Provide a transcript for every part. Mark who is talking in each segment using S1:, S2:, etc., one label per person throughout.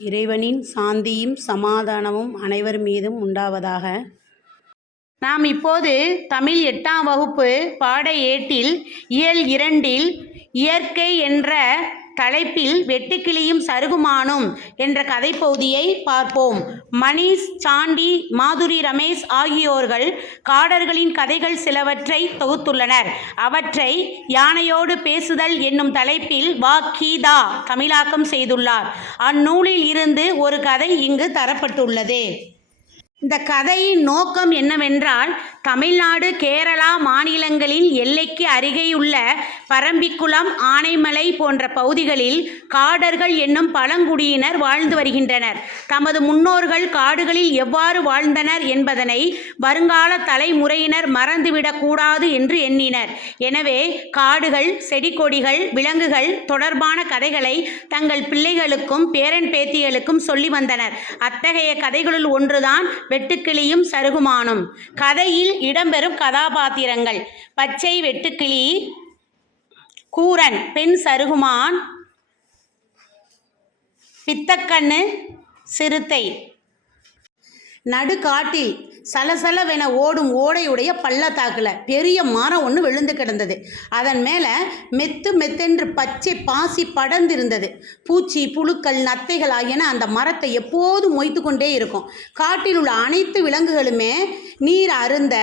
S1: இறைவனின் சாந்தியும் சமாதானமும் அனைவர் மீதும் உண்டாவதாக. நாம் இப்போது தமிழ் எட்டாம் வகுப்பு பாட ஏட்டில் இயல் இரண்டில் இயற்கை என்ற தலைப்பில் வெட்டுக்கிளியும் சருகுமானும் என்ற கதைப்பகுதியை பார்ப்போம். மணீஷ் சாண்டி மாதுரி ரமேஷ் ஆகியோர்கள் காடர்களின் கதைகள் சிலவற்றை தொகுத்துள்ளனர். அவற்றை யானையோடு பேசுதல் என்னும் தலைப்பில் வா கீதா தமிழாக்கம் செய்துள்ளார். அந்நூலில் இருந்து ஒரு கதை இங்கு தரப்பட்டுள்ளது. இந்த கதையின் நோக்கம் என்னவென்றால் தமிழ்நாடு கேரளா மாநிலங்களின் எல்லைக்கு அருகேயுள்ள பரம்பிக்குளம் ஆனைமலை போன்ற பகுதிகளில் காடர்கள் என்னும் பழங்குடியினர் வாழ்ந்து வருகின்றனர். தமது முன்னோர்கள் காடுகளில் எவ்வாறு வாழ்ந்தனர் என்பதனை வருங்கால தலைமுறையினர் மறந்துவிடக்கூடாது என்று எண்ணினர். எனவே காடுகள் செடி கொடிகள் விலங்குகள் தொடர்பான கதைகளை தங்கள் பிள்ளைகளுக்கும் பேரன் பேத்திகளுக்கும் சொல்லி வந்தனர். அத்தகைய கதைகளுள் ஒன்றுதான் வெட்டுக்கிளியும் சருகுமானும். கதையில் இடம்பெறும் கதாபாத்திரங்கள். பச்சை வெட்டுக்கிளி கூரன் பெண் சருகுமான் பித்தக்கண்ணு சிறுத்தை. நடுக்காட்டில் சலசலவென ஓடும் ஓடையுடைய பள்ளத்தாக்கில் பெரிய மரம் ஒன்று விழுந்து கிடந்தது. அதன் மேலே மெத்து மெத்தென்று பச்சை பாசி படர்ந்திருந்தது. பூச்சி புழுக்கள் நத்தைகள் ஆகியன அந்த மரத்தை எப்போதும் மொய்த்து கொண்டே இருக்கும். காட்டில் உள்ள அனைத்து விலங்குகளுமே நீர் அருந்த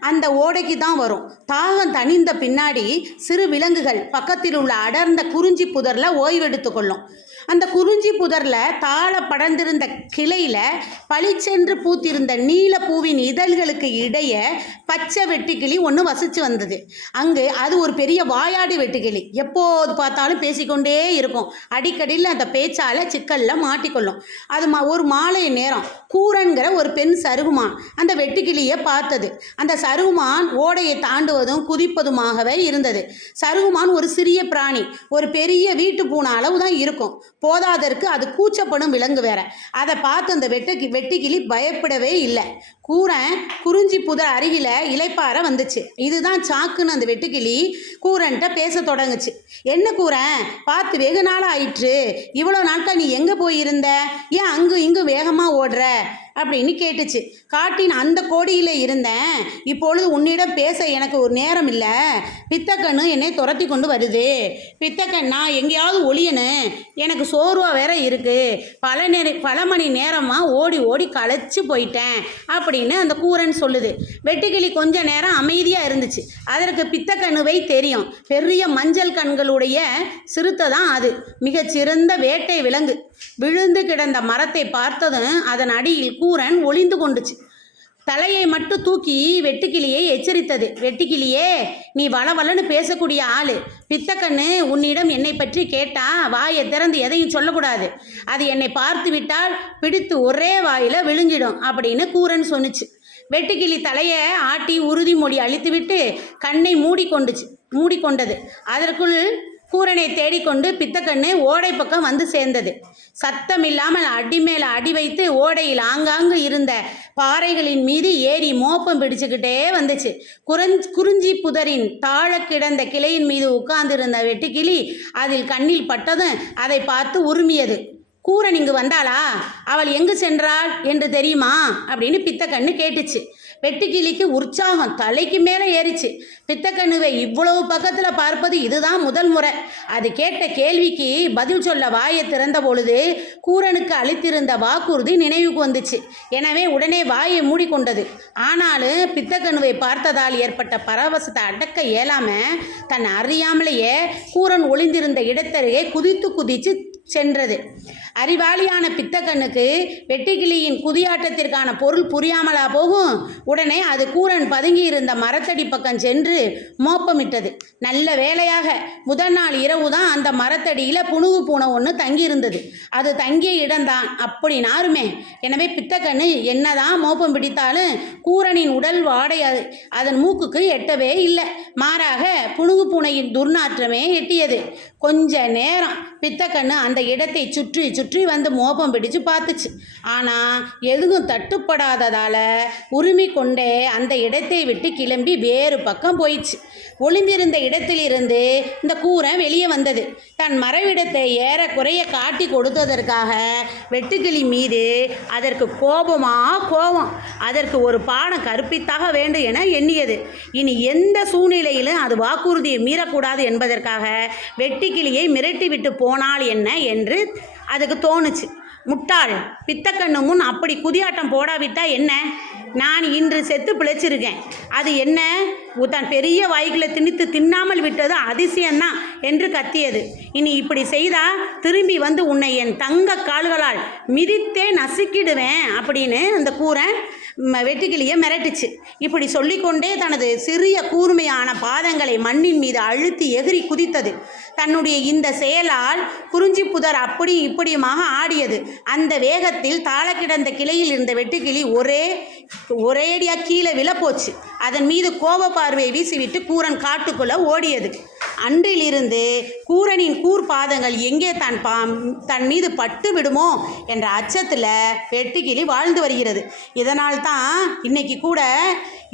S1: அந்த ஓடைக்கு தான் வரும். தாகம் தணிந்த பின்னாடி சிறு விலங்குகள் பக்கத்தில் உள்ள அடர்ந்த குறிஞ்சி புதரில் ஓய்வெடுத்து கொள்ளும். அந்த குறிஞ்சி புதரில் தாழ படர்ந்திருந்த கிளையில் பளிச்சென்று பூத்திருந்த நீல பூவின் இதழ்களுக்கு இடையே பச்சை வெட்டுக்கிளி ஒன்று வசித்து வந்தது. அங்கு அது ஒரு பெரிய வாயாடி வெட்டுக்கிளி. எப்போது பார்த்தாலும் பேசிக்கொண்டே இருக்கும். அடிக்கடியில் அந்த பேச்சால் சிக்கலில் மாட்டிக்கொள்ளும். அது மா ஒரு மாலை நேரம். கூரன்கிற ஒரு பெண் சருகுமான் அந்த வெட்டுக்கிளியை பார்த்தது. அந்த சருகுமான் ஓடையை தாண்டுவதும் குதிப்பதுமாகவே இருந்தது. சருகுமான் ஒரு சிறிய பிராணி. ஒரு பெரிய வீட்டு பூனை அளவு தான் இருக்கும். போதாதற்கு அது கூச்சப்படும் விலங்கு வேற. அதை பார்த்து அந்த வெட்ட வெட்டுக்கிளி பயப்படவே இல்லை. கூரன் குறிஞ்சி புதர் அருகில் இலைப்பாற வந்துச்சு. இதுதான் சாக்குன்னு அந்த வெட்டுக்கிளி கூரன்ட்ட பேச தொடங்குச்சு. என்ன கூரன் பார்த்து வெகு நாள் ஆயிற்று. இவ்வளோ நாட்கள் நீ எங்கே போயிருந்த? ஏன் அங்கு இங்கு வேகமாக ஓடுற? அப்படின்னு கேட்டுச்சு. காட்டின் அந்த கோடியில் இருந்தேன். இப்பொழுது உன்னிடம் பேச எனக்கு ஒரு நேரம் இல்லை. பித்தக்கண்ணு என்னை துரத்தி கொண்டு வருது. பித்தக்கண் நான் எங்கேயாவது ஒளியனு. எனக்கு சோர்வாக வேற இருக்குது பல நேர பல மணி நேரமாக ஓடி ஓடி களைச்சு போயிட்டேன். அப்படி அப்படின்னு அந்த கூரன் சொல்லுது. வெட்டுக்கிளி கொஞ்ச நேரம் அமைதியாக இருந்துச்சு. அதற்கு பித்தக்கண்ணுவை தெரியும். பெரிய மஞ்சள் கண்களுடைய சிறுத்தை தான் அது. மிகச்சிறந்த வேட்டை விலங்கு. விழுந்து கிடந்த மரத்தை பார்த்ததும் அதன் அடியில் கூரன் ஒளிந்து கொண்டுச்சு. தலையை மட்டும் தூக்கி வெட்டுக்கிளியை எச்சரித்தது. வெட்டுக்கிளியே நீ வளவலன்னு பேசக்கூடிய ஆள். பித்தக்கண்ணு உன்னிடம் என்னை பற்றி கேட்டா வாயை திறந்து எதையும் சொல்லக்கூடாது. அது என்னை பார்த்து விட்டால் பிடித்து ஒரே வாயில் விழுங்கிடும் அப்படின்னு கூரன் சொன்னுச்சு. வெட்டுக்கிளி தலையை ஆட்டி உறுதிமொழி அழித்துவிட்டு கண்ணை மூடிக்கொண்டுச்சு மூடிக்கொண்டது. அதற்குள் கூரனை தேடிக்கொண்டு பித்தக்கண்ணு ஓடை பக்கம் வந்து சேர்ந்தது. சத்தமில்லாமல் அடி மேல அடி வைத்து ஓடையில் ஆங்காங்கு இருந்த பாறைகளின் மீது ஏறி மோப்பம் பிடிச்சுக்கிட்டே வந்துச்சு. குறஞ்ச் குறிஞ்சி புதரின் தாழ கிடந்த கிளையின் மீது உட்கார்ந்திருந்த வெட்டுக்கிளி அதில் கண்ணில் பட்டதும் அதை பார்த்து உருமியது. கூரன் இங்கு வந்தாளா? அவள் எங்கு சென்றாள்? என்று தெரியுமா? அப்படின்னு பித்தக்கண்ணு கேட்டுச்சு. வெட்டுக்கிளிக்கு உற்சாகம் தலைக்கு மேலே ஏறிச்சு. பித்தக்கண்ணுவை இவ்வளவு பக்கத்தில் பார்ப்பது இதுதான் முதல் முறை. அது கேட்ட கேள்விக்கு பதில் சொல்ல வாயை திறந்த பொழுது கூரனுக்கு அளித்திருந்த வாக்குறுதி நினைவுக்கு வந்துச்சு. எனவே உடனே வாயை மூடிக்கொண்டது ஆனாலும் பித்தக்கண்ணுவை பார்த்ததால் ஏற்பட்ட பரவசத்தை அடக்க இயலாம தன் அறியாமலேயே கூரன் ஒளிந்திருந்த இடத்தருகே குதித்து குதித்து சென்றது. அறிவாளியான பித்தக்கண்ணுக்கு வெட்டுக்கிளியின் குதியாட்டத்திற்கான பொருள் புரியாமலா போகும்? உடனே அது கூரன் பதுங்கி இருந்த மரத்தடி பக்கம் சென்று மோப்பமிட்டது. நல்ல வேலையாக முதல் நாள் இரவு தான் அந்த மரத்தடியில் புணுகு பூனை ஒன்று தங்கியிருந்தது. அது தங்கிய இடம்தான். அப்படி நாருமே எனவே பித்தக்கண்ணு என்னதான் மோப்பம் பிடித்தாலும் கூரனின் உடல் வாடை அது அதன் மூக்குக்கு எட்டவே இல்லை. மாறாக புணுகு பூனையின் துர்நாற்றமே எட்டியது. கொஞ்ச நேரம் பித்தக்கண்ணு அந்த இடத்தை சுற்றி சுற்றி வந்து மோபம் பிடிச்சு பார்த்துச்சு. ஆனால் எதுவும் தட்டுப்படாததால் உரிமை கொண்டே அந்த இடத்தை விட்டு கிளம்பி வேறு பக்கம் போயிடுச்சு ஒளிந்திருந்த இடத்திலிருந்து இந்த கூரை வெளியே வந்தது. தன் மறைவிடத்தை ஏறக்குறைய காட்டி கொடுத்ததற்காக வெட்டுக்கிளி மீது அதற்கு கோபமா கோபம். அதற்கு ஒரு பாடம் கற்பித்தாக வேண்டும் என எண்ணியது. இனி எந்த சூழ்நிலையிலும் அது வாக்குறுதியை மீறக்கூடாது என்பதற்காக வெட்டுக்கிளியை மிரட்டிவிட்டு போனால் என்ன என்று அதுக்கு தோணுச்சு. முட்டாள். பித்தக்கண்ணு முன் அப்படி குதியாட்டம் போடாவிட்டா என்ன? நான் இன்று செத்து பிழைச்சிருக்கேன். அது என்ன? தன் பெரிய வாய்க்கில் திணித்து தின்னாமல் விட்டது அதிசயம்தான் என்று கத்தியது. இனி இப்படி செய்தா திரும்பி வந்து உன்னை என் தங்க கால்களால் மிதித்தே நசுக்கிடுவேன் அப்படின்னு அந்த கூரை ம- வெட்டுக்கிளியை மிரட்டுச்சு. இப்படி சொல்லிக்கொண்டே தனது சிறிய கூர்மையான பாதங்களை மண்ணின் மீது அழுத்தி எகிறி குதித்தது. தன்னுடைய இந்த செயலால் குறிஞ்சி புதர் அப்படி இப்படியுமாக ஆடியது. அந்த வேகத்தில் தாழ கிடந்த கிளையில் இருந்த வெட்டுக்கிளி ஒரே ஒரேடியாக கீழே விழப்போச்சு. அதன் மீது கோப பார்வையை வீசிவிட்டு கூரன் காட்டுக்குள்ளே ஓடியது. அன்றிலிருந்து கூரனின் கூர் பாதங்கள் எங்கே தன் பா தன் மீது பட்டு விடுமோ என்ற அச்சத்தில் வெட்டுக்கிளி வாழ்ந்து வருகிறது. இதனால் தான் இன்னைக்கு கூட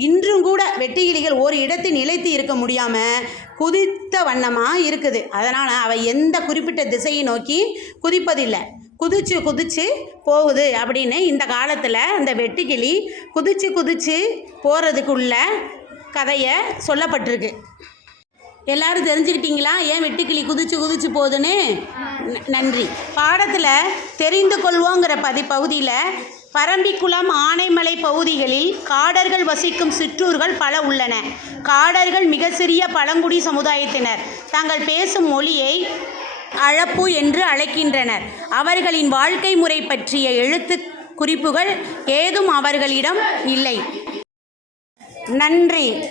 S1: இன்றும் கூட வெட்டுக்கிளிகள் ஒரு இடத்தில் நிலைத்து இருக்க முடியாமல் குதித்த வண்ணமாக இருக்குது. அதனால் அவை எந்த குறிப்பிட்ட திசையை நோக்கி குதிப்பதில்லை. குதிச்சு குதிச்சு போகுது அப்படின்னு இந்த காலத்தில் அந்த வெட்டுக்கிளி குதிச்சு குதிச்சு போகிறதுக்குள்ள கதையை சொல்லப்பட்டிருக்கு. எல்லாரும் தெரிஞ்சுக்கிட்டீங்களா? ஏன் வெட்டுக்கிளி குதிச்சு குதிச்சு போகுதுன்னு? ந- நன்றி. பாடத்தில் தெரிந்து கொள்வோங்கிற பதி பகுதியில் பரம்பிக்குளம் ஆனைமலை பகுதிகளில் காடர்கள் வசிக்கும் சிற்றூர்கள் பல உள்ளன. காடர்கள் மிக சிறிய பழங்குடி சமுதாயத்தினர். தாங்கள் பேசும் மொழியை அழப்பு என்று அழைக்கின்றனர். அவர்களின் வாழ்க்கை முறை பற்றிய எழுத்து குறிப்புகள் ஏதும் அவர்களிடம் இல்லை. நன்றி.